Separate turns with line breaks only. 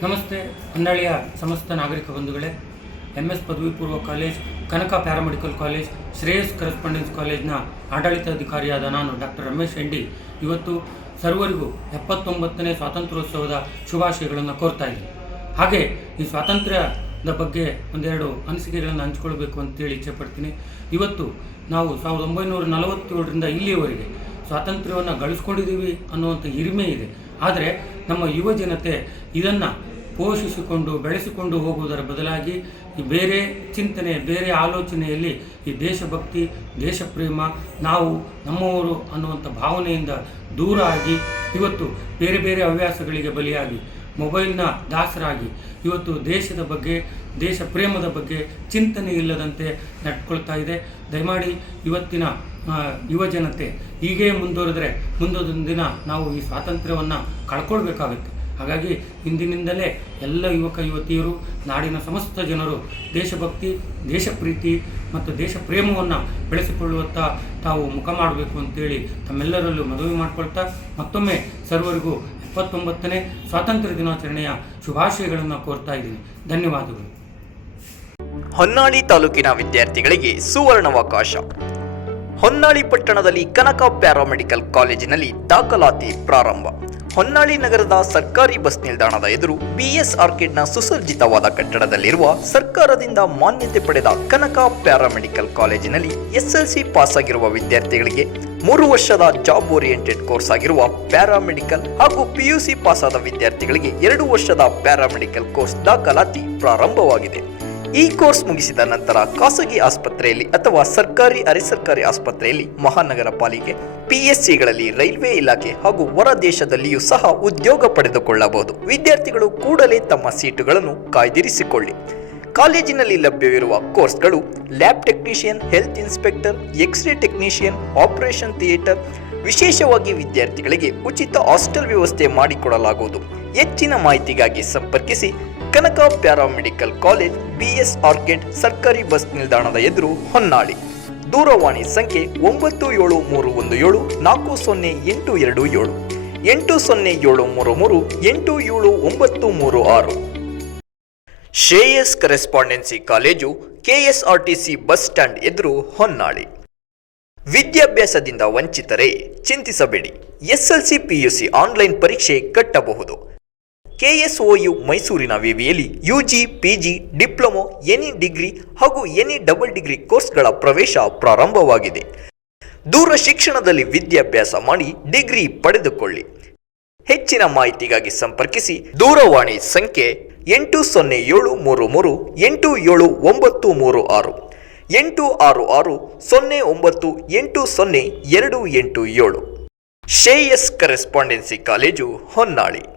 ಹೊನ್ನಾಳಿಯ ಸಮಸ್ತ ನಾಗರಿಕ ಬಂಧುಗಳೇ. ಎಂ ಎಸ್ ಪದವಿ ಪೂರ್ವ college, Kanaka paramedical college, Shreyas correspondence ಕಾಲೇಜ್ನ ಆಡಳಿತಾಧಿಕಾರಿಯಾದ ನಾನು ಡಾಕ್ಟರ್ ರಮೇಶ್ ಎಂಡಿ ಇವತ್ತು ಸರ್ವರಿಗೂ ಎಪ್ಪತ್ತೊಂಬತ್ತನೇ ಸ್ವಾತಂತ್ರ್ಯೋತ್ಸವದ ಶುಭಾಶಯಗಳನ್ನು ಕೋರ್ತಾ ಇದ್ದೀನಿ. ಹಾಗೆ, ಈ ಸ್ವಾತಂತ್ರ್ಯದ ಬಗ್ಗೆ ಒಂದೆರಡು ಅನಿಸಿಕೆಗಳನ್ನು ಹಂಚ್ಕೊಳ್ಬೇಕು ಅಂತೇಳಿ ಇಚ್ಛೆಪಡ್ತೀನಿ ಇವತ್ತು ನಾವು ಸಾವಿರದ ಒಂಬೈನೂರ ನಲವತ್ತೇಳರಿಂದ ಇಲ್ಲಿಯವರೆಗೆ ಸ್ವಾತಂತ್ರ್ಯವನ್ನು ಗಳಿಸ್ಕೊಂಡಿದ್ದೀವಿ ಅನ್ನುವಂಥ ಹಿರಿಮೆ ಇದೆ. ಆದರೆ ನಮ್ಮ ಯುವ ಜನತೆ ಇದನ್ನು ಪೋಷಿಸಿಕೊಂಡು, ಬೆಳೆಸಿಕೊಂಡು ಹೋಗುವುದರ ಬದಲಾಗಿ ಈ ಬೇರೆ ಚಿಂತನೆ, ಬೇರೆ ಆಲೋಚನೆಯಲ್ಲಿ ಈ ದೇಶಭಕ್ತಿ, ದೇಶಪ್ರೇಮ, ನಾವು ನಮ್ಮವರು ಅನ್ನುವಂಥ ಭಾವನೆಯಿಂದ ದೂರ ಆಗಿ ಇವತ್ತು ಬೇರೆ ಬೇರೆ ಹವ್ಯಾಸಗಳಿಗೆ ಬಲಿಯಾಗಿ ಮೊಬೈಲ್ನ ದಾಸರಾಗಿ ಇವತ್ತು ದೇಶದ ಬಗ್ಗೆ, ದೇಶ ಪ್ರೇಮದ ಬಗ್ಗೆ ಚಿಂತನೆ ಇಲ್ಲದಂತೆ ನಡ್ಕೊಳ್ತಾ ಇದೆ. ದಯಮಾಡಿ ಇವತ್ತಿನ ಯುವಜನತೆ ಯುವ ಜನತೆ ಹೀಗೇ ಮುಂದುವರೆದ್ರೆ ಮುಂದೊಂದು ದಿನ ನಾವು ಈ ಸ್ವಾತಂತ್ರ್ಯವನ್ನು ಕಳ್ಕೊಳ್ಬೇಕಾಗುತ್ತೆ. ಹಾಗಾಗಿ ಇಂದಿನಿಂದಲೇ ಎಲ್ಲ ಯುವಕ, ಯುವತಿಯರು, ನಾಡಿನ ಸಮಸ್ತ ಜನರು ದೇಶಭಕ್ತಿ, ದೇಶ ಪ್ರೀತಿ ಮತ್ತು ದೇಶ ಪ್ರೇಮವನ್ನು ಬೆಳೆಸಿಕೊಳ್ಳುವತ್ತ ತಾವು ಮುಖ ಮಾಡಬೇಕು ಅಂತೇಳಿ ತಮ್ಮೆಲ್ಲರಲ್ಲೂ ಮನವಿ ಮಾಡಿಕೊಳ್ತಾ ಮತ್ತೊಮ್ಮೆ ಸರ್ವರಿಗೂ ಎಪ್ಪತ್ತೊಂಬತ್ತನೇ ಸ್ವಾತಂತ್ರ್ಯ ದಿನಾಚರಣೆಯ ಶುಭಾಶಯಗಳನ್ನು ಕೋರ್ತಾ ಇದ್ದೀನಿ. ಧನ್ಯವಾದಗಳು.
ಹೊನ್ನಾಳಿ ತಾಲೂಕಿನ ವಿದ್ಯಾರ್ಥಿಗಳಿಗೆ ಸುವರ್ಣಾವಕಾಶ. ಹೊನ್ನಾಳಿ ಪಟ್ಟಣದಲ್ಲಿ ಕನಕ ಪ್ಯಾರಾಮೆಡಿಕಲ್ ಕಾಲೇಜಿನಲ್ಲಿ ದಾಖಲಾತಿ ಪ್ರಾರಂಭ. ಹೊನ್ನಾಳಿ ನಗರದ ಸರ್ಕಾರಿ ಬಸ್ ನಿಲ್ದಾಣದ ಎದುರು ಬಿಎಸ್ ಆರ್ಕಿಡ್ನ ಸುಸಜ್ಜಿತವಾದ ಕಟ್ಟಡದಲ್ಲಿರುವ ಸರ್ಕಾರದಿಂದ ಮಾನ್ಯತೆ ಪಡೆದ ಕನಕ ಪ್ಯಾರಾಮೆಡಿಕಲ್ ಕಾಲೇಜಿನಲ್ಲಿ ಎಸ್ಎಲ್ಸಿ ಪಾಸ್ ಆಗಿರುವ ವಿದ್ಯಾರ್ಥಿಗಳಿಗೆ ಮೂರು ವರ್ಷದ ಜಾಬ್ ಓರಿಯೆಂಟೆಡ್ ಕೋರ್ಸ್ ಆಗಿರುವ ಪ್ಯಾರಾಮೆಡಿಕಲ್ ಹಾಗೂ ಪಿಯುಸಿ ಪಾಸ್ ಆದ ವಿದ್ಯಾರ್ಥಿಗಳಿಗೆ ಎರಡು ವರ್ಷದ ಪ್ಯಾರಾಮೆಡಿಕಲ್ ಕೋರ್ಸ್ ದಾಖಲಾತಿ ಪ್ರಾರಂಭವಾಗಿದೆ. ಈ ಕೋರ್ಸ್ ಮುಗಿಸಿದ ನಂತರ ಖಾಸಗಿ ಆಸ್ಪತ್ರೆಯಲ್ಲಿ ಅಥವಾ ಸರ್ಕಾರಿ ಅರೆ ಸರ್ಕಾರಿ ಆಸ್ಪತ್ರೆಯಲ್ಲಿ ಮಹಾನಗರ ಪಾಲಿಕೆ, ಪಿಎಸ್ಸಿಗಳಲ್ಲಿ ರೈಲ್ವೆ ಇಲಾಖೆ ಹಾಗೂ ಹೊರ ದೇಶದಲ್ಲಿಯೂ ಸಹ ಉದ್ಯೋಗ ಪಡೆದುಕೊಳ್ಳಬಹುದು. ವಿದ್ಯಾರ್ಥಿಗಳು ಕೂಡಲೇ ತಮ್ಮ ಸೀಟುಗಳನ್ನು ಕಾಯ್ದಿರಿಸಿಕೊಳ್ಳಿ. ಕಾಲೇಜಿನಲ್ಲಿ ಲಭ್ಯವಿರುವ ಕೋರ್ಸ್ಗಳು lab technician, health inspector, X ray technician, operation theatre, ವಿಶೇಷವಾಗಿ ವಿದ್ಯಾರ್ಥಿಗಳಿಗೆ ಉಚಿತ ಹಾಸ್ಟೆಲ್ ವ್ಯವಸ್ಥೆ ಮಾಡಿಕೊಡಲಾಗುವುದು. ಹೆಚ್ಚಿನ ಮಾಹಿತಿಗಾಗಿ ಸಂಪರ್ಕಿಸಿ Kanaka paramedical college, BS orchid, ಸರ್ಕಾರಿ ಬಸ್ ನಿಲ್ದಾಣದ ಎದುರು ಹೊನ್ನಾಳಿ. ದೂರವಾಣಿ ಸಂಖ್ಯೆ ಒಂಬತ್ತು ಏಳು ಮೂರು ಒಂದು ಏಳು, ನಾಲ್ಕು ಸೊನ್ನೆ ಎಂಟು ಎರಡು ಏಳು. ಎಂಟು ಸೊನ್ನೆ ಏಳು ಮೂರು ಮೂರು, ಎಂಟು ಏಳು ಒಂಬತ್ತು ಮೂರು ಆರು. Shreyas correspondence college, KSRTC bus stand ಎದುರು ಹೊನ್ನಾಳಿ. ವಿದ್ಯಾಭ್ಯಾಸದಿಂದ ವಂಚಿತರೇ, ಚಿಂತಿಸಬೇಡಿ. ಎಸ್ಎಲ್ಸಿ, ಪಿಯುಸಿ ಆನ್ಲೈನ್ ಪರೀಕ್ಷೆ ಕಟ್ಟಬಹುದು. ಕೆಎಸ್ಒಯು ಮೈಸೂರಿನ ವಿವಿಯಲ್ಲಿ UG, PG, diploma any degree ಹಾಗೂ ಎನಿ ಡಬಲ್ ಡಿಗ್ರಿ ಕೋರ್ಸ್ಗಳ ಪ್ರವೇಶ ಪ್ರಾರಂಭವಾಗಿದೆ. ದೂರ ಶಿಕ್ಷಣದಲ್ಲಿ ವಿದ್ಯಾಭ್ಯಾಸ ಮಾಡಿ ಡಿಗ್ರಿ ಪಡೆದುಕೊಳ್ಳಿ. ಹೆಚ್ಚಿನ ಮಾಹಿತಿಗಾಗಿ ಸಂಪರ್ಕಿಸಿ ದೂರವಾಣಿ ಸಂಖ್ಯೆ ಎಂಟು ಸೊನ್ನೆ ಏಳು ಮೂರು ಮೂರು, ಎಂಟು ಏಳು ಒಂಬತ್ತು ಮೂರು ಆರು. ಎಂಟು ಆರು ಆರು, ಸೊನ್ನೆ ಒಂಬತ್ತು, ಎಂಟು ಸೊನ್ನೆ ಎರಡು ಎಂಟು ಏಳು. Shreyas correspondence college Honnali.